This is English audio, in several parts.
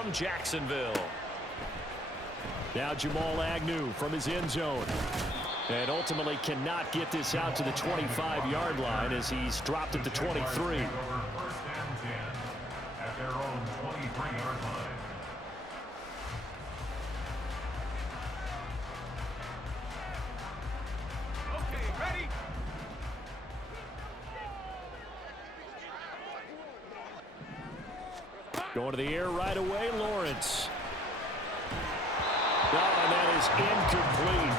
from Jacksonville. Now Jamal Agnew from his end zone. And ultimately cannot get this out to the 25-yard line as he's dropped at the 23. First and 10 at their own 23-yard line. Going to the air right away, Lawrence. Oh, and that is incomplete.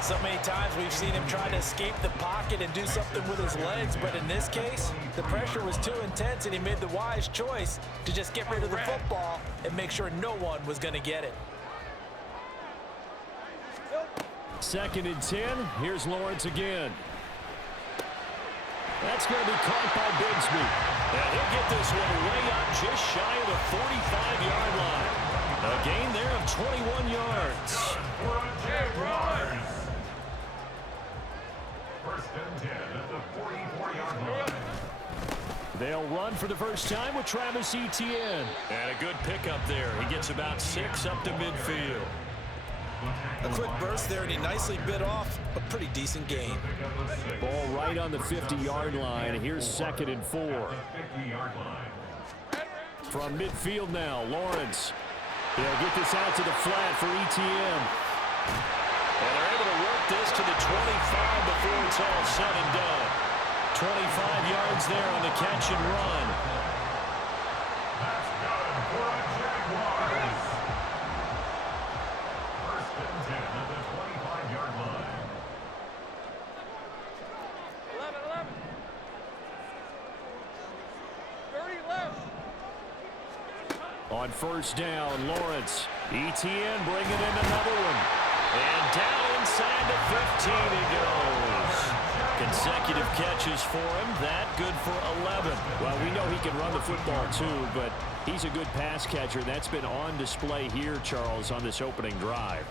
So many times we've seen him try to escape the pocket and do something with his legs, but in this case, the pressure was too intense and he made the wise choice to just get rid of the football and make sure no one was going to get it. 2nd and 10. Here's Lawrence again. That's going to be caught by Bigsby. And he'll get this one way up just shy of the 45-yard line. A gain there of 21 yards. First and 10 at the 44-yard line. They'll run for the first time with Travis Etienne. And a good pickup there. He gets about 6 up to midfield. A quick burst there, and he nicely bit off a pretty decent gain. Ball right on the 50-yard line. Here's 2nd and 4. From midfield now, Lawrence. He'll get this out to the flat for Etienne. And they're able to work this to the 25 before it's all said and done. 25 yards there on the catch and run. That's good for a Jaguars. First and 10 at the 25-yard line. 11. 30 left. On first down, Lawrence. Etienne bringing in another one. And down inside the 15 he goes. Consecutive catches for him. That good for 11. Well, we know he can run the football too, but he's a good pass catcher. That's been on display here, Charles, on this opening drive.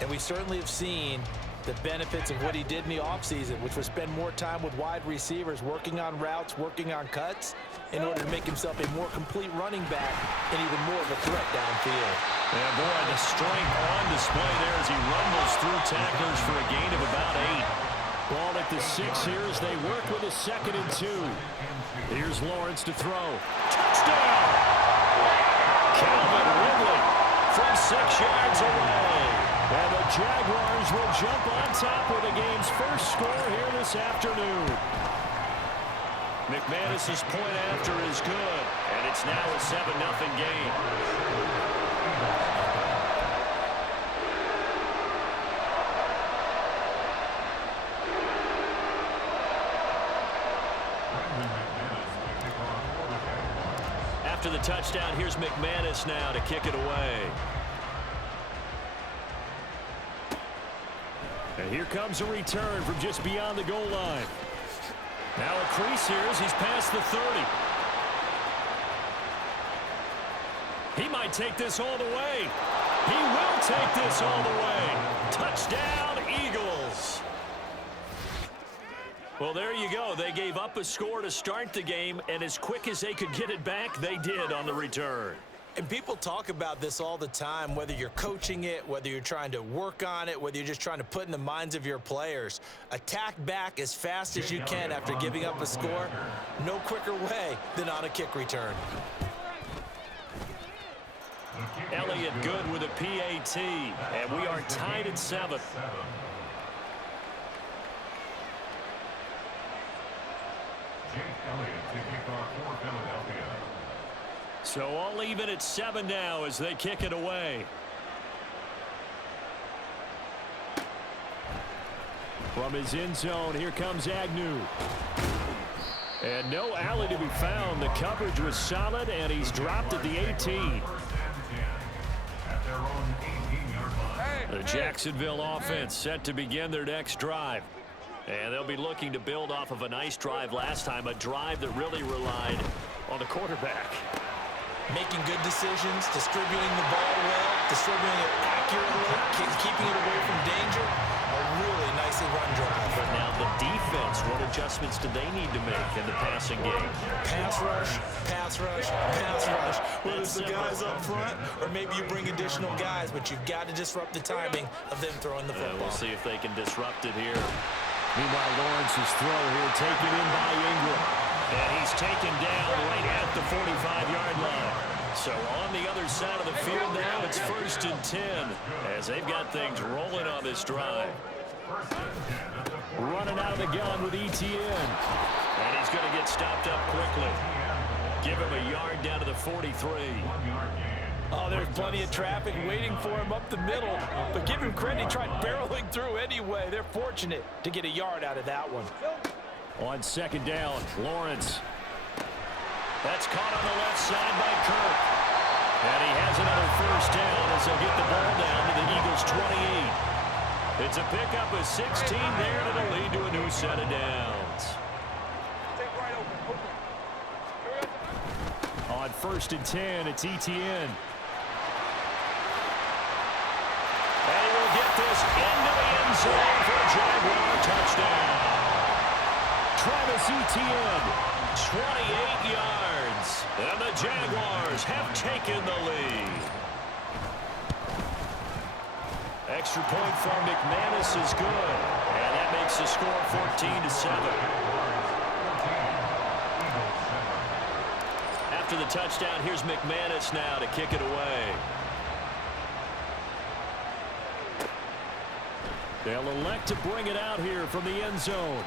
And we certainly have seen the benefits of what he did in the offseason, which was spend more time with wide receivers, working on routes, working on cuts, in order to make himself a more complete running back and even more of a threat downfield. And boy, the strength on display there as he rumbles through tacklers for a gain of about 8. Ball at the 6 here as they work with a 2nd and 2. Here's Lawrence to throw. Touchdown! Calvin Ridley from 6 yards away. And the Jaguars will jump on top with the game's first score here this afternoon. McManus's point after is good, and it's now a 7-0 game. After the touchdown, here's McManus now to kick it away. And here comes a return from just beyond the goal line. Now a crease here as he's past the 30. He might take this all the way. He will take this all the way. Touchdown, Eagles. Well, there you go. They gave up a score to start the game, and as quick as they could get it back, they did on the return. And people talk about this all the time, whether you're coaching it, whether you're trying to work on it, whether you're just trying to put in the minds of your players. Attack back as fast as you can after giving up a score. No quicker way than on a kick return. Elliott good with a PAT, and we are tied at 7. So all even at 7 now as they kick it away. From his end zone, here comes Agnew. And no alley to be found. The coverage was solid, and he's dropped at the 18. The Jacksonville offense set to begin their next drive. And they'll be looking to build off of a nice drive last time, a drive that really relied on the quarterback. making good decisions, distributing the ball well, distributing it accurately, keeping it away from danger. A really nicely run drive. But now the defense, what adjustments do they need to make in the passing game? Pass rush, pass rush, pass rush. Whether it's the guys up front or maybe you bring additional guys, but you've got to disrupt the timing of them throwing the football. We'll see if they can disrupt it here. Meanwhile, Lawrence's throw here taken in by Ingram. And he's taken down right at the 45-yard line. So on the other side of the field now, it's 1st and 10 as they've got things rolling on this drive. Running out of the gun with ETN. And he's going to get stopped up quickly. Give him a yard down to the 43. Oh, there's plenty of traffic waiting for him up the middle. But give him credit, he tried barreling through anyway. They're fortunate to get a yard out of that one. On 2nd down, Lawrence. That's caught on the left side by Kirk. And he has another 1st down as they'll get the ball down to the Eagles' 28. It's a pickup of 16 there, and it'll lead to a new set of downs. On 1st and 10, it's ETN. And he will get this into the end zone for a Jaguar touchdown. Travis Etienne, 28 yards, and the Jaguars have taken the lead. Extra point from McManus is good, and that makes the score 14-7. After the touchdown, here's McManus now to kick it away. They'll elect to bring it out here from the end zone.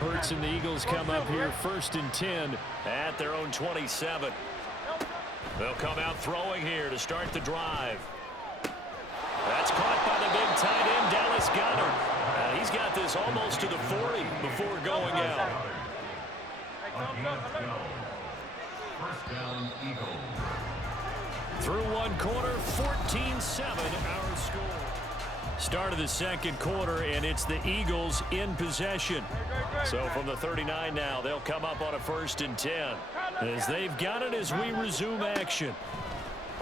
Hurts and the Eagles come up here 1st and 10 at their own 27. They'll come out throwing here to start the drive. That's caught by the big tight end, Dallas Goedert. He's got this almost to the 40 before going out. 1st down, Eagles. Through one quarter, 14-7 our score. Start of the 2nd quarter, and it's the Eagles in possession. So from the 39 now, they'll come up on a 1st and 10. As they've got it as we resume action.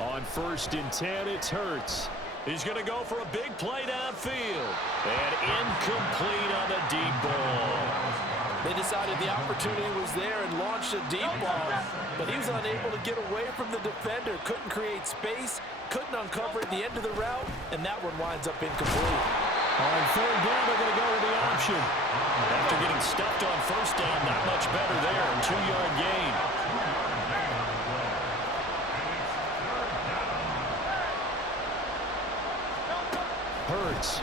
On 1st and 10, it's Hurts. He's going to go for a big play downfield. And incomplete on the deep ball. They decided the opportunity was there and launched a deep ball, but he was unable to get away from the defender, couldn't create space, couldn't uncover at the end of the route, and that one winds up incomplete. On 3rd down, they're going to go with the option. After getting stuffed on 1st down, not much better there, a 2-yard gain. Hurts.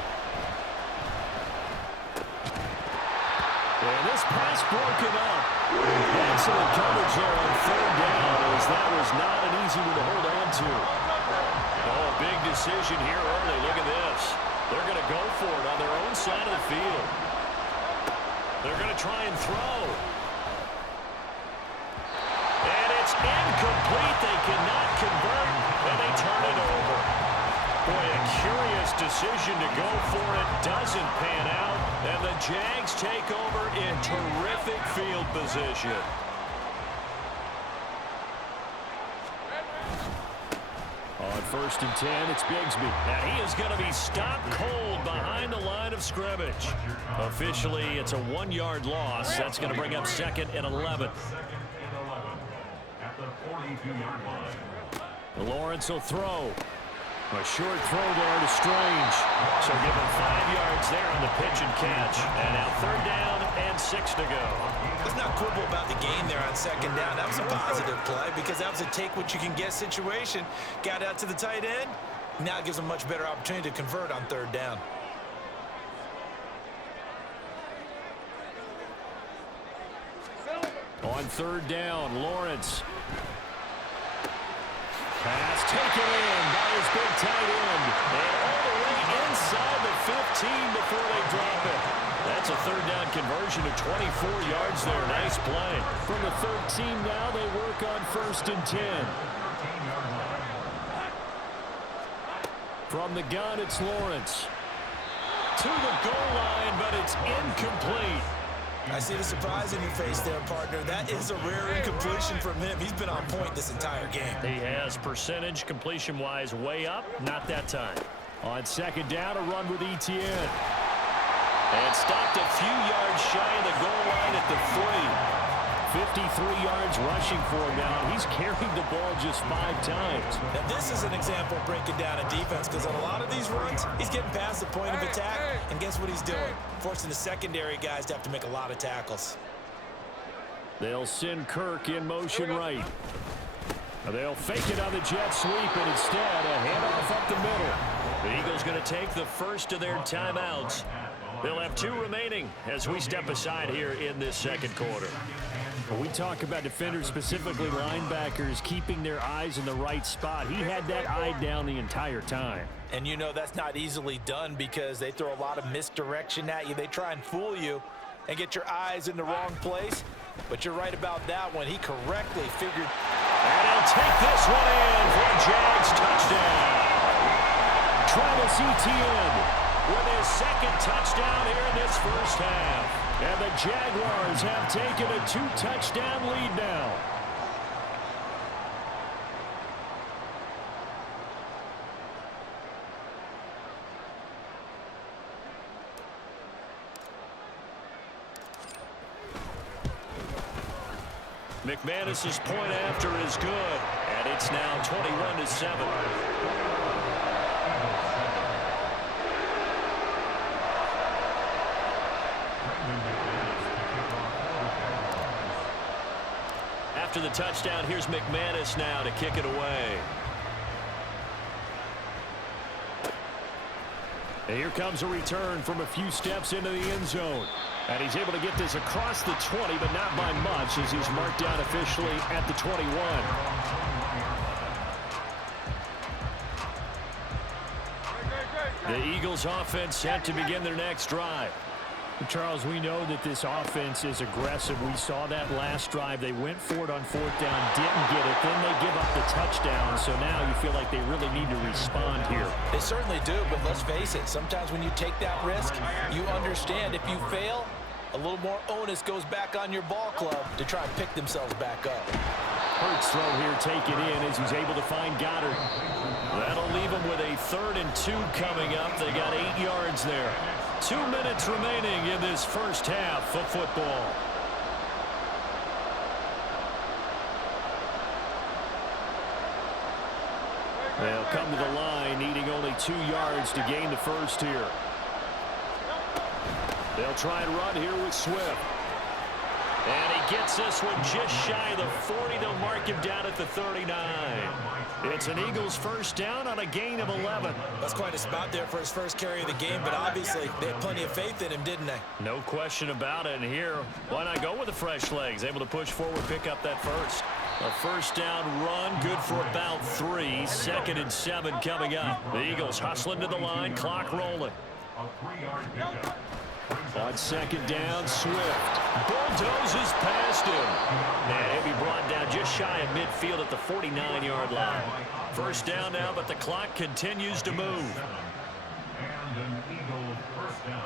And this pass broken up. Excellent coverage there on 3rd down, as that was not an easy one to hold on to. Oh, a big decision here early. Look at this. They're going to go for it on their own side of the field. They're going to try and throw. And it's incomplete. They cannot convert, and they turn it over. Boy, a curious decision to go for it. Doesn't pan out. And the Jags take over in terrific field position. On 1st and 10, it's Bigsby. Now he is going to be stopped cold behind the line of scrimmage. Officially, it's a 1-yard loss. That's going to bring up 2nd and 11. 2nd and 11 at the 42-yard line. Lawrence will throw. A short throw there to Strange. So give him 5 yards there on the pitch and catch. And now 3rd down and 6 to go. Let's not quibble about the gain there on 2nd down. That was a positive play because that was a take-what-you-can-get situation. Got out to the tight end. Now it gives them a much better opportunity to convert on 3rd down. On 3rd down, Lawrence. Pass taken in by his big tight end. And all the way inside the 15 before they drop it. That's a 3rd down conversion of 24 yards there. Nice play. From the 13 now, they work on 1st and 10. From the gun, it's Lawrence. To the goal line, but it's incomplete. I see the surprise in your face there, partner. That is a rare incompletion from him. He's been on point this entire game. He has percentage completion-wise way up. Not that time. On second down, a run with Etienne. And stopped a few yards shy of the goal line at the 3. 53 yards rushing for him now. He's carried the ball just 5 times. Now, this is an example of breaking down a defense, because on a lot of these runs, he's getting past the point of attack, and guess what he's doing? Forcing the secondary guys to have to make a lot of tackles. They'll send Kirk in motion right. They'll fake it on the jet sweep, and instead a handoff up the middle. The Eagles going to take the first of their timeouts. They'll have 2 remaining as we step aside here in this second quarter. When we talk about defenders, specifically linebackers, keeping their eyes in the right spot, he had that eye down the entire time. And you know that's not easily done because they throw a lot of misdirection at you. They try and fool you and get your eyes in the wrong place. But you're right about that one. He correctly figured. And he'll take this one in for a Jags touchdown. Travis Etienne with his second touchdown here in this first half. And the Jaguars have taken a 2-touchdown lead now. McManus's point after is good, and it's now 21-7. After the touchdown, here's McManus now to kick it away. And here comes a return from a few steps into the end zone. And he's able to get this across the 20, but not by much, as he's marked down officially at the 21. The Eagles offense set to begin their next drive. Charles, we know that this offense is aggressive. We saw that last drive. They went for it on 4th down, didn't get it. Then they give up the touchdown. So now you feel like they really need to respond here. They certainly do, but let's face it. Sometimes when you take that risk, you understand if you fail, a little more onus goes back on your ball club to try and pick themselves back up. Hurts throw here, take it in as he's able to find Goddard. That'll leave him with a 3rd and 2 coming up. They got 8 yards there. 2 minutes remaining in this first half of football. They'll come to the line, needing only 2 yards to gain the first here. They'll try and run here with Swift. And he gets this one just shy of the 40. They'll mark him down at the 39. It's an Eagles first down on a gain of 11. That's quite a spot there for his first carry of the game, but obviously they had plenty of faith in him, didn't they? No question about it. And here, why not go with the fresh legs? Able to push forward, pick up that first. A first down run, good for about 3. 2nd and 7 coming up. The Eagles hustling to the line, clock rolling. On 2nd down, Swift bulldozes past him. And he'll be brought down just shy of midfield at the 49-yard line. First down now, but the clock continues to move. And an Eagle first down.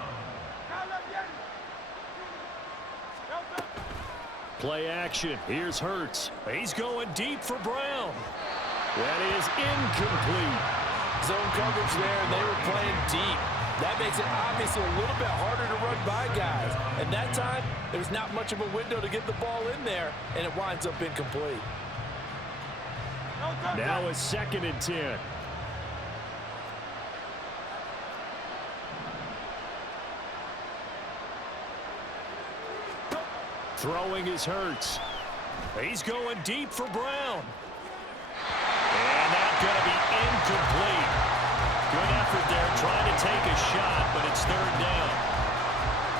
Play action. Here's Hurts. He's going deep for Brown. That is incomplete. Zone coverage there, and they were playing deep. That makes it obviously a little bit harder to run by guys. And that time, there's not much of a window to get the ball in there, and it winds up incomplete. Now a 2nd and 10. Throwing is Hurts. He's going deep for Brown. And that's going to be incomplete. Good effort there, trying to take a shot, but it's 3rd down.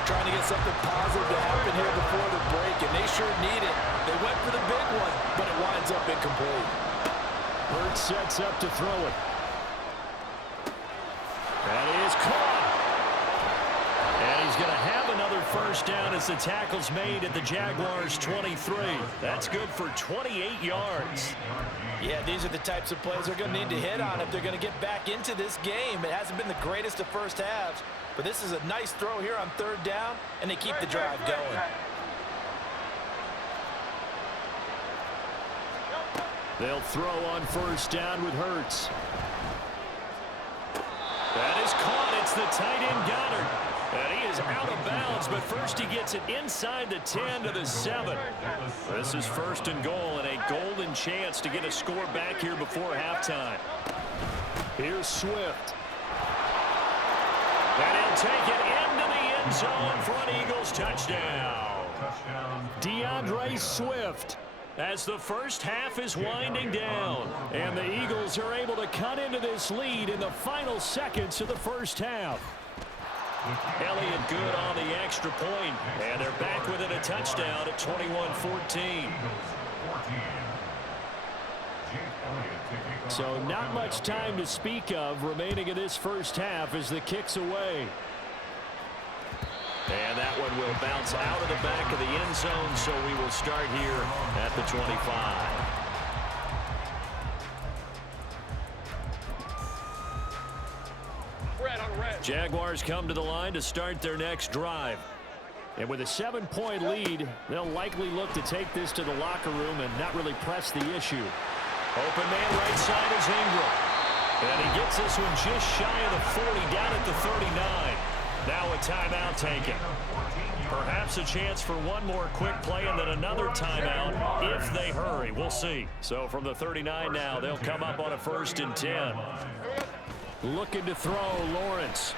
Trying to get something positive to happen here before the break, and they sure need it. They went for the big one, but it winds up incomplete. Hurts sets up to throw it. That is caught. And he's going to have another first down as the tackle's made at the Jaguars' 23. That's good for 28 yards. Yeah, these are the types of plays they're going to need to hit on if they're going to get back into this game. It hasn't been the greatest of first halves, but this is a nice throw here on third down, and they keep the drive going. They'll throw on first down with Hurts. That is caught. It's the tight end Goddard. And he is out of bounds, but first he gets it inside the 10 to the 7. This is first and goal and a golden chance to get a score back here before halftime. Here's Swift. And he'll take it into the end zone for an Eagles touchdown. DeAndre Swift. As the first half is winding down, and the Eagles are able to cut into this lead in the final seconds of the first half. Elliott good on the extra point, and they're back within a touchdown at 21-14. So not much time to speak of remaining in this first half as the kick's away. And that one will bounce out of the back of the end zone, so we will start here at the 25. Jaguars come to the line to start their next drive. And with a 7-point lead, they'll likely look to take this to the locker room and not really press the issue. Open man right side is Ingram. And he gets this one just shy of the 40, down at the 39. Now a timeout taken. Perhaps a chance for one more quick play and then another timeout if they hurry. We'll see. So from the 39 now, they'll come up on a 1st and 10. Looking to throw, Lawrence.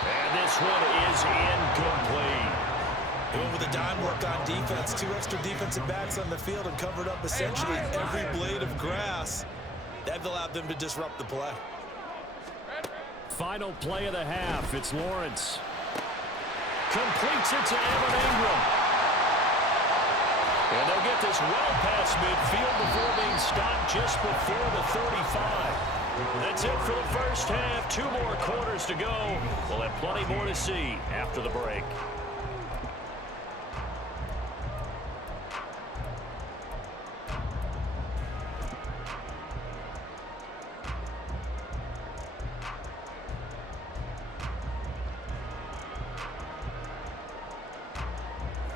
And this one is incomplete. Doing with the dime work on defense, 2 extra defensive backs on the field and covered up essentially every blade of grass. That allowed them to disrupt the play. Final play of the half. It's Lawrence. Completes it to Evan Ingram. And they'll get this well past midfield before being stopped just before the 35. That's it for the first half. 2 more quarters to go. We'll have plenty more to see after the break.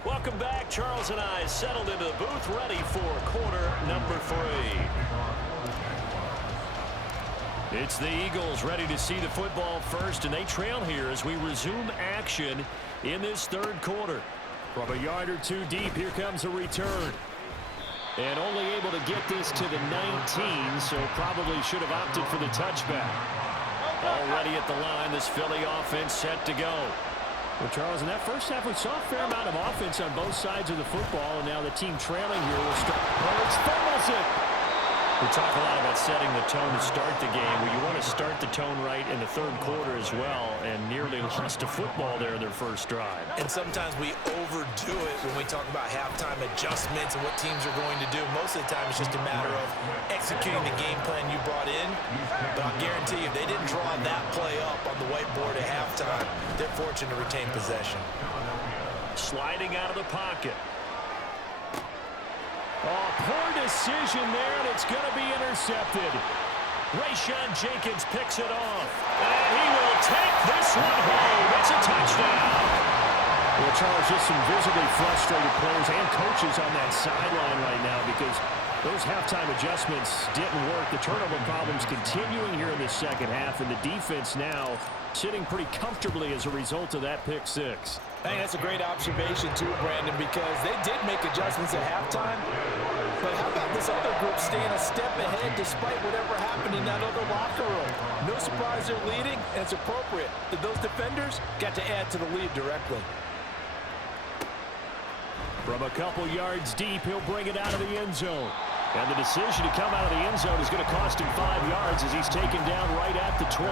Welcome back. Charles and I settled into the booth, ready for quarter number 3. It's the Eagles ready to see the football first, and they trail here as we resume action in this third quarter. From a yard or 2 deep, here comes a return. And only able to get this to the 19, so probably should have opted for the touchback. Already at the line, this Philly offense set to go. Well, Charles, in that first half, we saw a fair amount of offense on both sides of the football, and now the team trailing here will start. Hurts fumbles it. We talk a lot about setting the tone to start the game. Well, you want to start the tone right in the third quarter as well, and nearly lost a football there in their first drive. And sometimes we overdo it when we talk about halftime adjustments and what teams are going to do. Most of the time, it's just a matter of executing the game plan you brought in. But I'll guarantee you, if they didn't draw that play up on the whiteboard at halftime, they're fortunate to retain possession. Sliding out of the pocket. Oh, poor decision there, and it's going to be intercepted. Rayshawn Jenkins picks it off, and he will take this one home. It's a touchdown. Well, Charles, just some visibly frustrated players and coaches on that sideline right now because those halftime adjustments didn't work. The turnover problems continuing here in the second half, and the defense now sitting pretty comfortably as a result of that pick 6. I think that's a great observation, too, Brandon, because they did make adjustments at halftime. But how about this other group staying a step ahead despite whatever happened in that other locker room? No surprise they're leading, and it's appropriate that those defenders got to add to the lead directly. From a couple yards deep, he'll bring it out of the end zone. And the decision to come out of the end zone is going to cost him 5 yards as he's taken down right at the 20.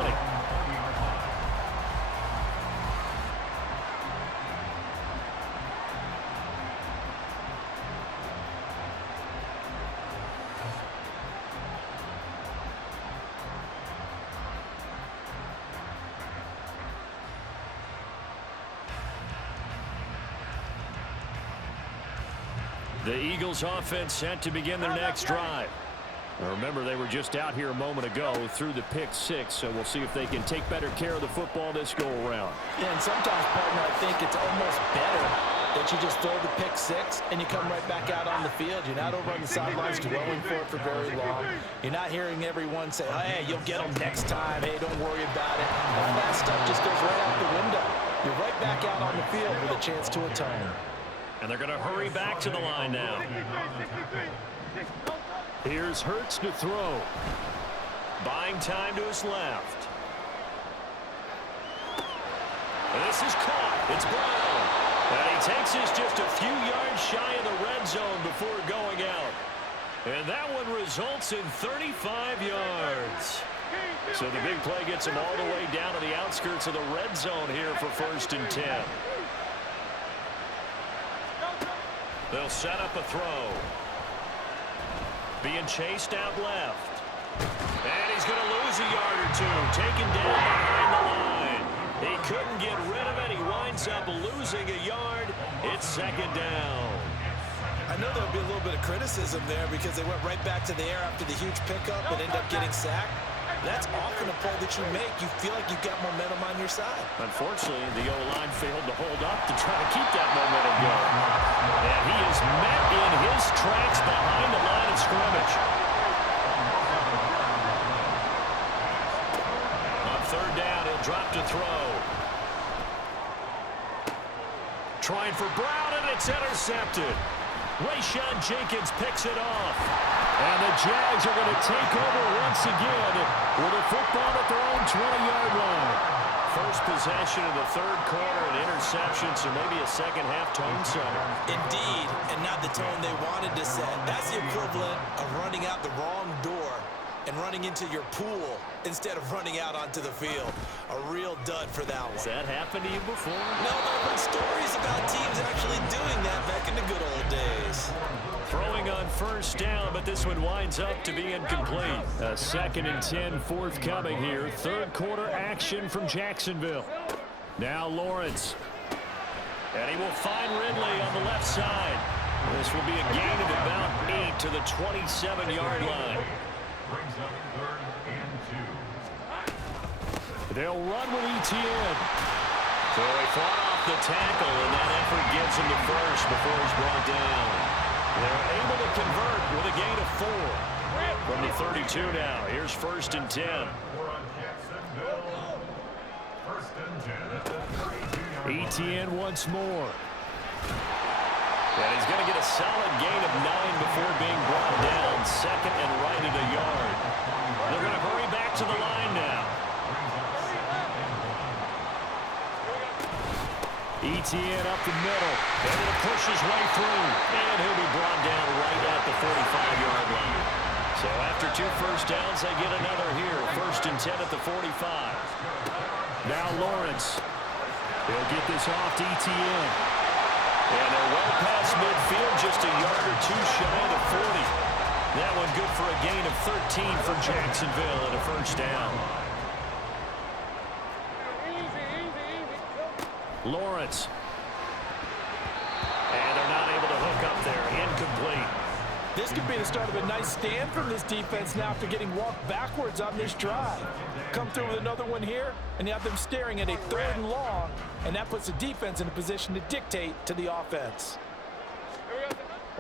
The Eagles offense set to begin their next drive. Now remember, they were just out here a moment ago through the pick six, so we'll see if they can take better care of the football this go-around. Yeah, and sometimes, partner, I think it's almost better that you just throw the pick six and you come right back out on the field. You're not over on the sidelines dwelling for it for very long. You're not hearing everyone say, hey, you'll get them next time. Hey, don't worry about it. All that stuff just goes right out the window. You're right back out on the field with a chance to atone. And they're going to hurry back to the line now. Here's Hurts to throw. Buying time to his left. This is caught. It's Brown. And he takes this just a few yards shy of the red zone before going out. And that one results in 35 yards. So the big play gets him all the way down to the outskirts of the red zone here for 1st and 10. They'll set up a throw. Being chased out left. And he's going to lose a yard or two. Taken down behind the line. He couldn't get rid of it. He winds up losing a yard. It's 2nd down. I know there'll be a little bit of criticism there because they went right back to the air after the huge pickup and ended up getting sacked. That's often a play that you make. You feel like you've got momentum on your side. Unfortunately, the O-line failed to hold up to try to keep that momentum going. And he is met in his tracks behind the line of scrimmage. On 3rd down, he'll drop to throw. Trying for Brown, and it's intercepted. Rayshon Jenkins picks it off. And the Jags are going to take over once again with a football at their own 20-yard line. First possession of the 3rd quarter, an interception, so maybe a second-half tone setter. Indeed, and not the tone they wanted to set. That's the equivalent of running out the wrong door and running into your pool instead of running out onto the field. A real dud for that one. Has that happened to you before? No, I've heard stories about teams actually doing that back in the good old days. Throwing on 1st down, but this one winds up to be incomplete. A 2nd and 10 forthcoming here. 3rd quarter action from Jacksonville. Now Lawrence. And he will find Ridley on the left side. This will be a gain of about 8 to the 27-yard line. Brings up 3rd and 2. They'll run with ETN. So he fought off the tackle, and that effort gives him the first before he's brought down. They're able to convert with a gain of 4. From the 32 now. Here's 1st and 10. ETN once more. And he's going to get a solid gain of 9 before being brought down. 2nd and right at a yard. They're going to hurry back to the line now. ETN up the middle. They're going to push his way through. And he'll be brought down right at the 45-yard line. So after 2 first downs, they get another here. 1st and 10 at the 45. Now Lawrence. He'll get this off to ETN. And they're well past midfield, just a yard or 2 shy of the 40. That one good for a gain of 13 for Jacksonville and a 1st down. Lawrence. And they're not able to hook up there. Incomplete. This could be the start of a nice stand from this defense now after getting walked backwards on this drive. Come through with another one here, and you have them staring at a 3rd and long, and that puts the defense in a position to dictate to the offense.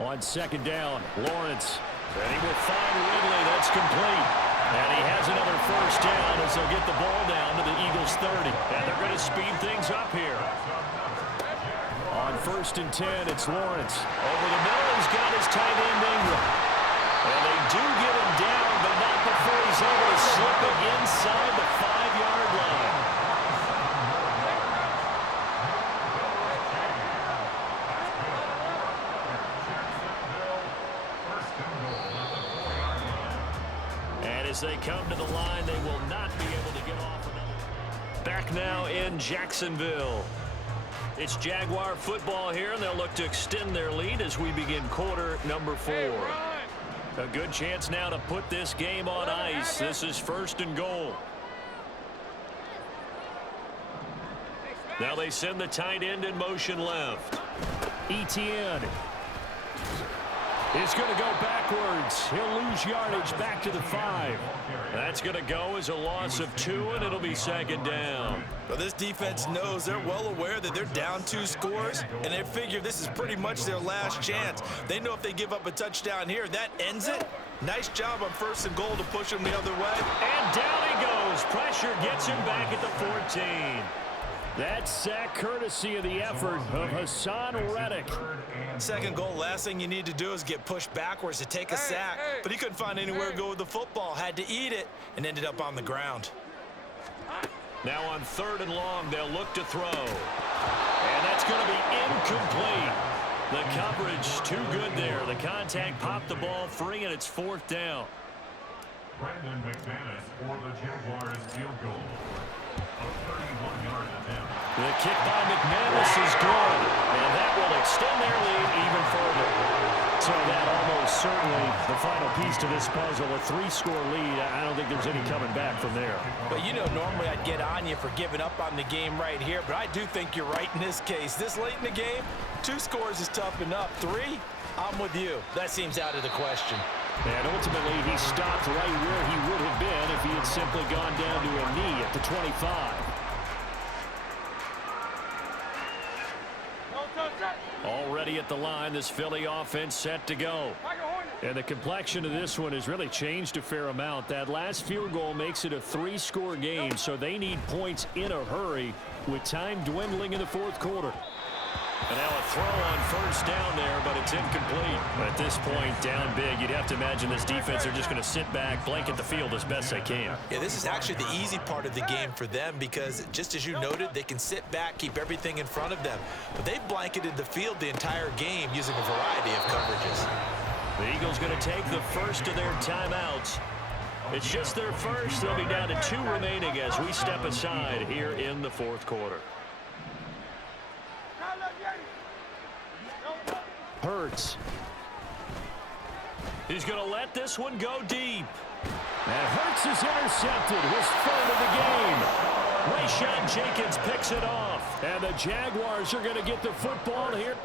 On 2nd down, Lawrence. And he will find Ridley. That's complete. And he has another 1st down as they'll get the ball down to the Eagles 30. And they're going to speed things up here. On 1st and 10, it's Lawrence. Over the middle, he's got his tight end Ingram. And they do get him down, but not before he's able to slip it inside the 5-yard line. And as they come to the line, they will not be able to get off another. Back now in Jacksonville. It's Jaguar football here, and they'll look to extend their lead as we begin quarter number 4. A good chance now to put this game on ice. This is 1st and goal. Now they send the tight end in motion left. ETN. It's going to go backwards. He'll lose yardage back to the 5. That's going to go as a loss of 2, and it'll be second down. Well, this defense knows, they're well aware that they're down 2 scores, and they figure this is pretty much their last chance. They know if they give up a touchdown here, that ends it. Nice job on 1st and goal to push him the other way. And down he goes. Pressure gets him back at the 14. That sack courtesy of the effort of Hassan Reddick. Second goal, last thing you need to do is get pushed backwards to take a sack. But he couldn't find anywhere to go with the football. Had to eat it and ended up on the ground. Now on 3rd and long, they'll look to throw. And that's going to be incomplete. The coverage too good there. The contact popped the ball free, and it's 4th down. Brandon McManus for the Jaguars field goal. A 31-yard attempt. The kick by McManus is good, and that will extend their lead even further. So that almost certainly the final piece to this puzzle, a 3-score lead. I don't think there's any coming back from there. But you know, normally I'd get on you for giving up on the game right here, but I do think you're right in this case. This late in the game, 2 scores is tough enough. 3, I'm with you. That seems out of the question. And ultimately, he stopped right where he would have been if he had simply gone down to a knee at the 25. Already at the line, this Philly offense set to go. And the complexion of this one has really changed a fair amount. That last field goal makes it a 3-score game, so they need points in a hurry with time dwindling in the 4th quarter. And now a throw on 1st down there, but it's incomplete. At this point, down big, you'd have to imagine this defense are just going to sit back, blanket the field as best they can. Yeah, this is actually the easy part of the game for them because, just as you noted, they can sit back, keep everything in front of them. But they've blanketed the field the entire game using a variety of coverages. The Eagles going to take the first of their timeouts. It's just their first. They'll be down to 2 remaining as we step aside here in the 4th quarter. Hurts. He's going to let this one go deep. And Hurts is intercepted. His 3rd of the game. Rayshawn Jenkins picks it off. And the Jaguars are going to get the football here.